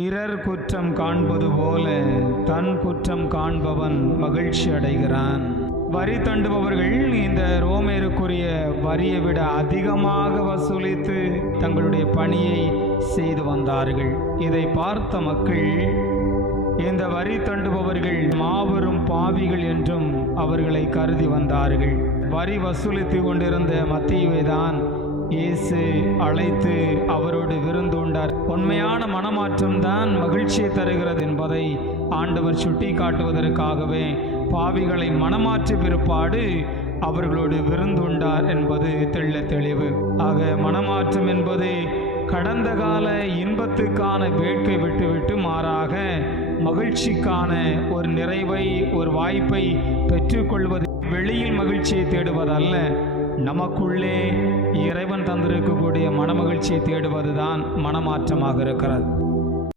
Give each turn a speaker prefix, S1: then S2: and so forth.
S1: பிறர் குற்றம் காண்பது போல தன் குற்றம் காண்பவன் மகிழ்ச்சி அடைகிறான். வரி தண்டுபவர்கள் இந்த ரோமேருக்குரிய வரியை விட அதிகமாக வசூலித்து தங்களுடைய பணியை செய்து வந்தார்கள். இதை பார்த்த மக்கள் இந்த வரி தண்டுபவர்கள் மாபெரும் பாவிகள் என்றும் அவர்களை கருதி வந்தார்கள். வரி வசூலித்து கொண்டிருந்த மத்தியுவை தான் இயேசு அழைத்து அவரோடு விருந்துண்டார் உண்மையான மனமாற்றம் தான் மகிழ்ச்சியை தருகிறது என்பதை ஆண்டவர் சுட்டி காட்டுவதற்காகவே பாவிகளை மனமாற்ற பிற்பாடு அவர்களோடு விருந்துண்டார் என்பது தெள்ள தெளிவு. ஆக மனமாற்றம் என்பது கடந்த கால இன்பத்துக்கான வேட்கை விட்டுவிட்டு மாறாக மகிழ்ச்சிக்கான ஒரு நிறைவை ஒரு வாய்ப்பை பெற்றுக்கொள்வது. வெளியில் மகிழ்ச்சியை தேடுவதல்ல நமக்குள்ளே மனமகிழ்ச்சியை தேடுவதுதான் மனமாற்றமாக இருக்கிறது.